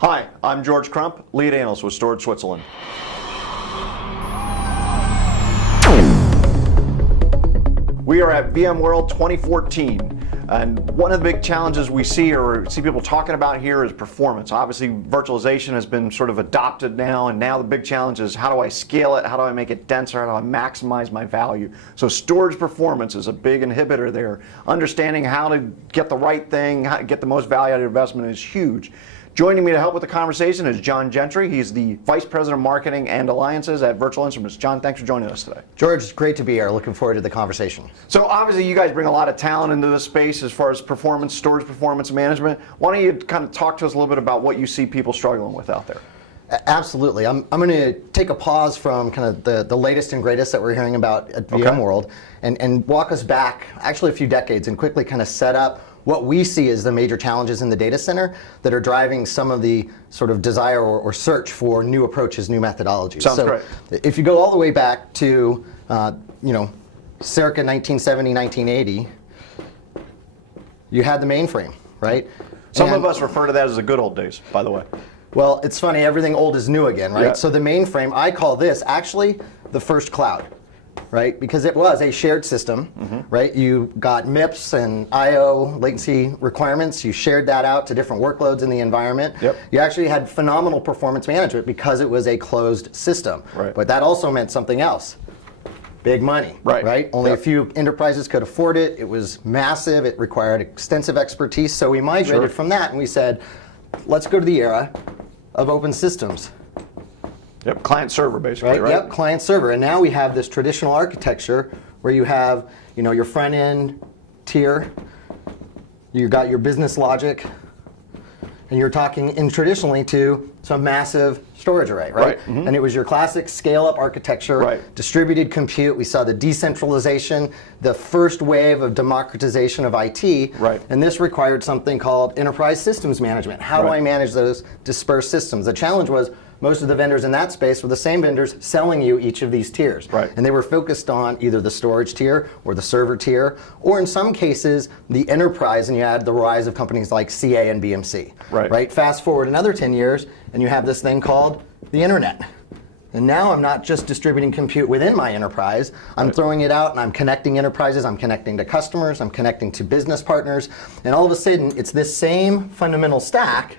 Hi, I'm George Crump, lead analyst with Storage Switzerland. We are at VMworld 2014. And one of the big challenges we see people talking about here is performance. Obviously, virtualization has been sort of adopted now, and now the big challenge is how do I scale it? How do I make it denser? How do I maximize my value? So storage performance is a big inhibitor there. Understanding how to get the right thing, how to get the most value out of your investment is huge. Joining me to help with the conversation is John Gentry. He's the Vice President of Marketing and Alliances at Virtual Instruments. John, thanks for joining us today. George, it's great to be here. Looking forward to the conversation. So obviously you guys bring a lot of talent into this space as far as performance, storage performance management. Why don't you kind of talk to us a little bit about what you see people struggling with out there? Absolutely. I'm going to take a pause from kind of the latest and greatest that we're hearing about at VMworld and walk us back actually a few decades and quickly kind of set up what we see as the major challenges in the data center that are driving some of the sort of desire or search for new approaches, new methodologies. Sounds great. If you go all the way back to, circa 1970, 1980, you had the mainframe, right? Some of us refer to that as the good old days, by the way. Well, it's funny, everything old is new again, right? Yeah. So the mainframe, I call this actually the first cloud. Right, because it was a shared system, right? You got MIPS and I/O latency requirements. You shared that out to different workloads in the environment. Yep. You actually had phenomenal performance management because it was a closed system. Right. But that also meant something else. Big money, right? Only a few enterprises could afford it. It was massive. It required extensive expertise. So we migrated from that and we said, let's go to the era of open systems. Yep, client server basically, right? Yep, client server. And now we have this traditional architecture where you have, your front end tier, you got your business logic, and you're talking in traditionally to some massive storage array, right? And it was your classic scale-up architecture, distributed compute. We saw the decentralization, the first wave of democratization of IT, and this required something called enterprise systems management. How do I manage those dispersed systems? The challenge was most of the vendors in that space were the same vendors selling you each of these tiers. And they were focused on either the storage tier or the server tier, or in some cases, the enterprise, and you had the rise of companies like CA and BMC. Right? Fast forward another 10 years, and you have this thing called the internet. And now I'm not just distributing compute within my enterprise, I'm throwing it out and I'm connecting enterprises, I'm connecting to customers, I'm connecting to business partners, and all of a sudden it's this same fundamental stack,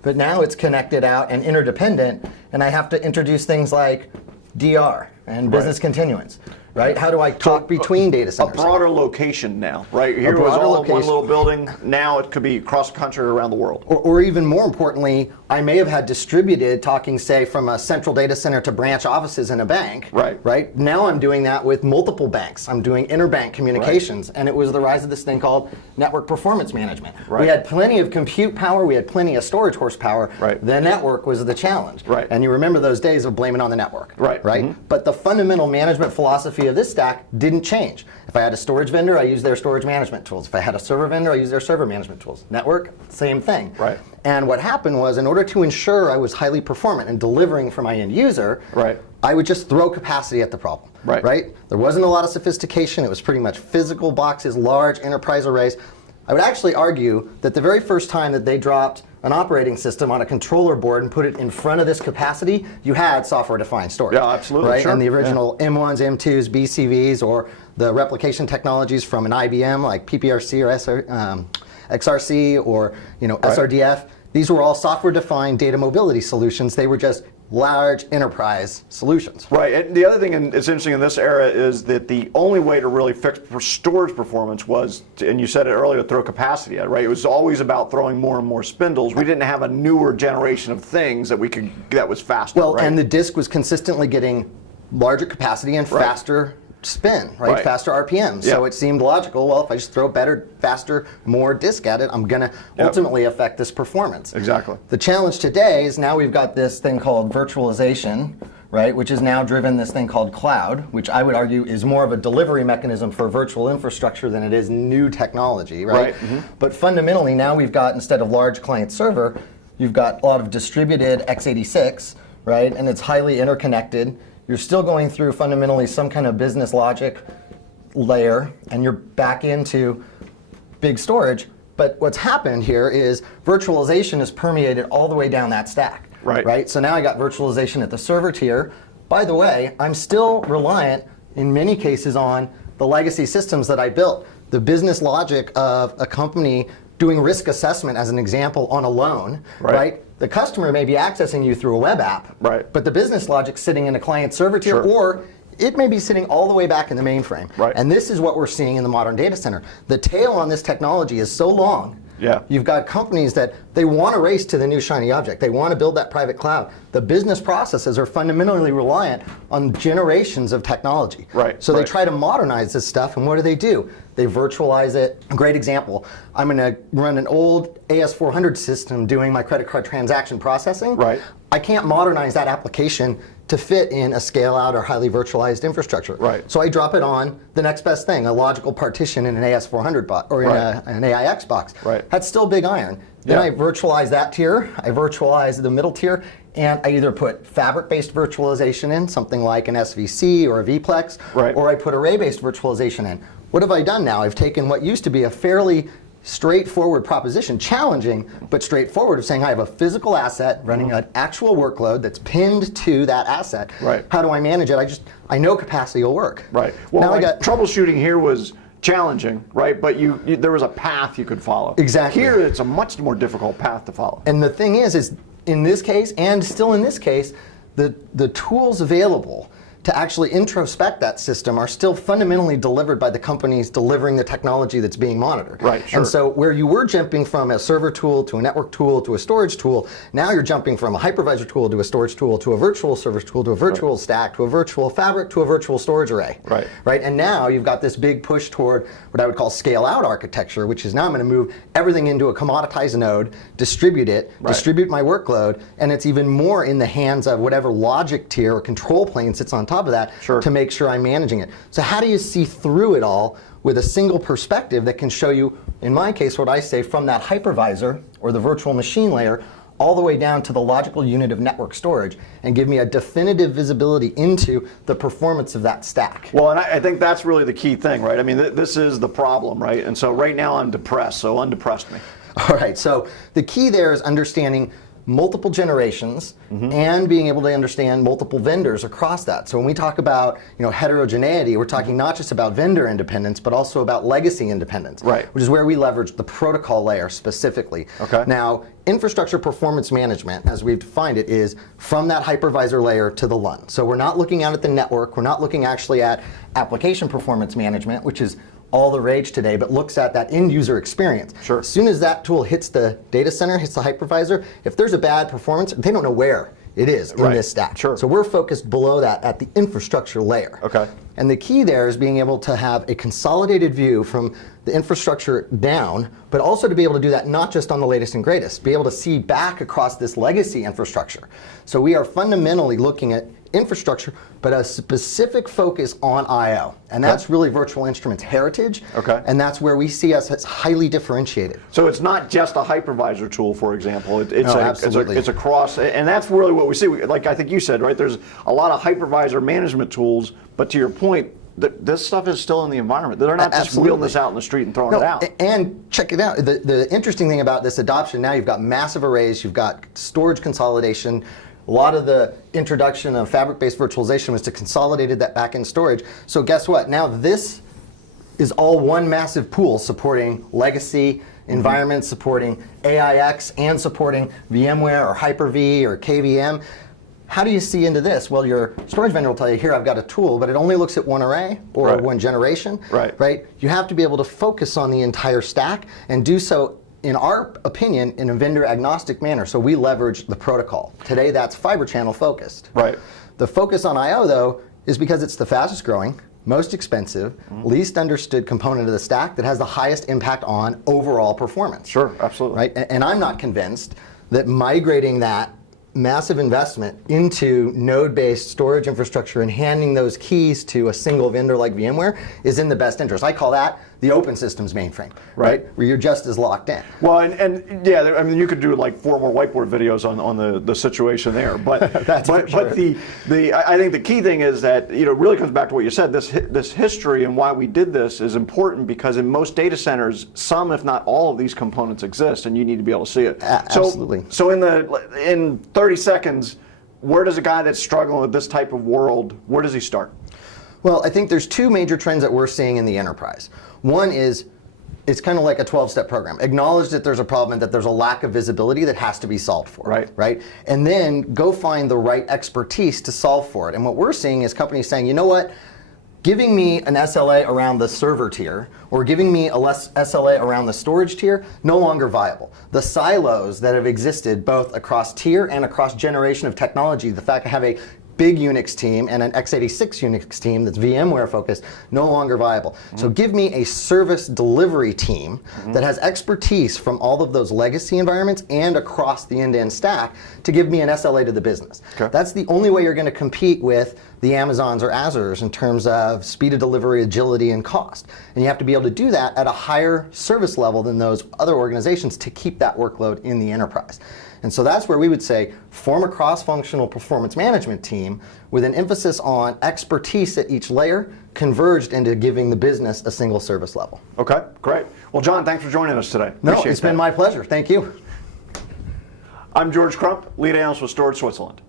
but now it's connected out and interdependent, and I have to introduce things like DR and business continuance. Right? How do I talk between data centers? A broader location now, right? Here it was all in one little building. Now it could be across the country or around the world. Or even more importantly, I may have had distributed talking, say, from a central data center to branch offices in a bank. Right? Now I'm doing that with multiple banks. I'm doing interbank communications. And it was the rise of this thing called network performance management. We had plenty of compute power. We had plenty of storage horsepower. The network was the challenge. And you remember those days of blaming on the network. But the fundamental management philosophy of this stack didn't change. If I had a storage vendor, I used their storage management tools. If I had a server vendor, I used their server management tools. Network, same thing. And what happened was, in order to ensure I was highly performant and delivering for my end user, I would just throw capacity at the problem. There wasn't a lot of sophistication. It was pretty much physical boxes, large enterprise arrays. I would actually argue that the very first time that they dropped an operating system on a controller board and put it in front of this capacity, you had software-defined storage. Yeah, absolutely. And the original M1s, M2s, BCVs, or the replication technologies from an IBM like PPRC or XRC or SRDF. These were all software-defined data mobility solutions. They were just large enterprise solutions. And the other thing that's interesting in this era is that the only way to really fix storage performance was, and you said it earlier, throw capacity at, It was always about throwing more and more spindles. We didn't have a newer generation of things that that was faster. And the disk was consistently getting larger capacity and faster spin, faster RPMs. So it seemed logical, well, if I just throw better, faster, more disk at it, I'm going to ultimately affect this performance. The challenge today is now we've got this thing called virtualization, which has now driven this thing called cloud, which I would argue is more of a delivery mechanism for virtual infrastructure than it is new technology, But fundamentally, now we've got, instead of large client server, you've got a lot of distributed x86, and it's highly interconnected. You're still going through fundamentally some kind of business logic layer, and you're back into big storage, But what's happened here is virtualization has permeated all the way down that stack. Right? So now I got virtualization at the server tier. By the way, I'm still reliant in many cases on the legacy systems that I built. The business logic of a company doing risk assessment, as an example, on a loan, right? The customer may be accessing you through a web app, but the business logic's sitting in a client server tier, or it may be sitting all the way back in the mainframe. And this is what we're seeing in the modern data center. The tail on this technology is so long. You've got companies that they want to race to the new shiny object. They want to build that private cloud. The business processes are fundamentally reliant on generations of technology. So they try to modernize this stuff, and what do? They virtualize it. A great example, I'm going to run an old AS400 system doing my credit card transaction processing. I can't modernize that application to fit in a scale-out or highly virtualized infrastructure. So I drop it on the next best thing, a logical partition in an AS400 box or in an AIX box. That's still big iron. Then I virtualize that tier, I virtualize the middle tier, and I either put fabric-based virtualization in, something like an SVC or a vPlex, or I put array-based virtualization in. What have I done now? I've taken what used to be a fairly straightforward proposition, challenging but straightforward, of saying I have a physical asset running an actual workload that's pinned to that asset. How do I manage it? I know capacity will work. Well, now like troubleshooting here was challenging, but there was a path you could follow. Here it's a much more difficult path to follow. And the thing is in this case, and still in this case, the tools available to actually introspect that system are still fundamentally delivered by the companies delivering the technology that's being monitored. And so where you were jumping from a server tool to a network tool to a storage tool, now you're jumping from a hypervisor tool to a storage tool to a virtual server tool to a virtual stack to a virtual fabric to a virtual storage array. And now you've got this big push toward what I would call scale-out architecture, which is now I'm going to move everything into a commoditized node, distribute it, distribute my workload, and it's even more in the hands of whatever logic tier or control plane sits on top of that to make sure I'm managing it. So how do you see through it all with a single perspective that can show you, in my case, what I say, from that hypervisor or the virtual machine layer all the way down to the logical unit of network storage, and give me a definitive visibility into the performance of that stack? Well, and I think that's really the key thing, I mean, this is the problem, And so right now I'm depressed, so undepressed me. All right, so the key there is understanding multiple generations and being able to understand multiple vendors across that. So when we talk about heterogeneity, we're talking not just about vendor independence, but also about legacy independence, which is where we leverage the protocol layer specifically. Now, infrastructure performance management, as we've defined it, is from that hypervisor layer to the LUN. So we're not looking out at the network, we're not looking actually at application performance management, which is all the rage today, but looks at that end user experience. As soon as that tool hits the data center, hits the hypervisor, if there's a bad performance, they don't know where it is in this stack. So we're focused below that at the infrastructure layer. And the key there is being able to have a consolidated view from the infrastructure down, but also to be able to do that not just on the latest and greatest, be able to see back across this legacy infrastructure. So we are fundamentally looking at infrastructure, but a specific focus on I/O. And that's really Virtual Instruments' heritage, and that's where we see us as highly differentiated. So it's not just a hypervisor tool, for example. Absolutely. It's a cross, and that's really what we see. Like I think you said, there's a lot of hypervisor management tools, but to your point, this stuff is still in the environment. They're not just wheeling this out in the street and throwing it out. And check it out. The interesting thing about this adoption, now you've got massive arrays, you've got storage consolidation. A lot of the introduction of fabric-based virtualization was to consolidate that back-end storage. So guess what? Now this is all one massive pool supporting legacy environments, supporting AIX, and supporting VMware or Hyper-V or KVM. How do you see into this? Well, your storage vendor will tell you, here, I've got a tool, but it only looks at one array or one generation. You have to be able to focus on the entire stack and do so, in our opinion, in a vendor agnostic manner. So we leverage the protocol. Today that's fiber channel focused. The focus on I/O though is because it's the fastest growing, most expensive, least understood component of the stack that has the highest impact on overall performance. Absolutely. And I'm not convinced that migrating that massive investment into node-based storage infrastructure and handing those keys to a single vendor like VMware is in the best interest. I call that the open systems mainframe, right? Where you're just as locked in. Well, and yeah, I mean, you could do like 4 more whiteboard videos on the situation there, but That's for sure. but I think the key thing is that, you know, it really comes back to what you said. This history and why we did this is important, because in most data centers, some if not all of these components exist, and you need to be able to see it. Absolutely. So in 30 seconds, where does a guy that's struggling with this type of world, where does he start? Well, I think there's 2 major trends that we're seeing in the enterprise. One is, it's kind of like a 12-step program. Acknowledge that there's a problem and that there's a lack of visibility that has to be solved for. Right? And then go find the right expertise to solve for it. And what we're seeing is companies saying, you know what? Giving me an SLA around the server tier or giving me a SLA around the storage tier, no longer viable. The silos that have existed both across tier and across generation of technology, the fact I have a big Unix team and an x86 Unix team that's VMware focused, no longer viable. So give me a service delivery team that has expertise from all of those legacy environments and across the end-to-end stack to give me an SLA to the business. Okay. That's the only way you're going to compete with the Amazons or Azures in terms of speed of delivery, agility, and cost. And you have to be able to do that at a higher service level than those other organizations to keep that workload in the enterprise. And so that's where we would say form a cross-functional performance management team with an emphasis on expertise at each layer, converged into giving the business a single service level. Okay, great. Well, John, thanks for joining us today. No, Appreciate it's been my pleasure. Thank you. I'm George Crump, lead analyst with Storage Switzerland.